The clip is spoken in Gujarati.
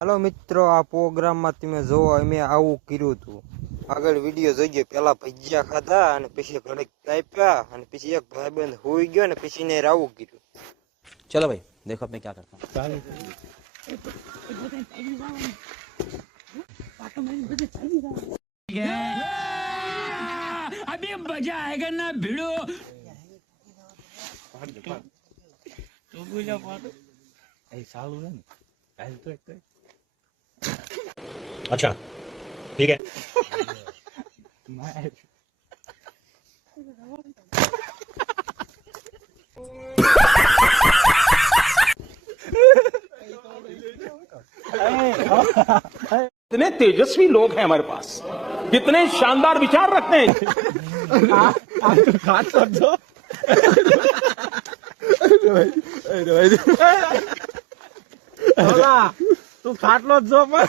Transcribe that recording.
હાલો મિત્રો, આ પ્રોગ્રામમાં તમે જોવો અમે આવું કર્યું હતું. આગળ વિડીયો જોઈજો. પેલા ભજીયા ખાધા અને પછી ઘડીક તાપ્યા અને પછી એક ભાઈબંધ હોઈ ગયો ને પછી ને આવું કર્યું. चलो भाई देखो अब मैं क्या करता हूँ। अभी मजा आएगा ना भिड़ो। अच्छा ठीक है। कितने तेजस्वी लोग हैं हमारे पास, कितने शानदार विचार रखते हैं। તું ખાટલો જ જો પણ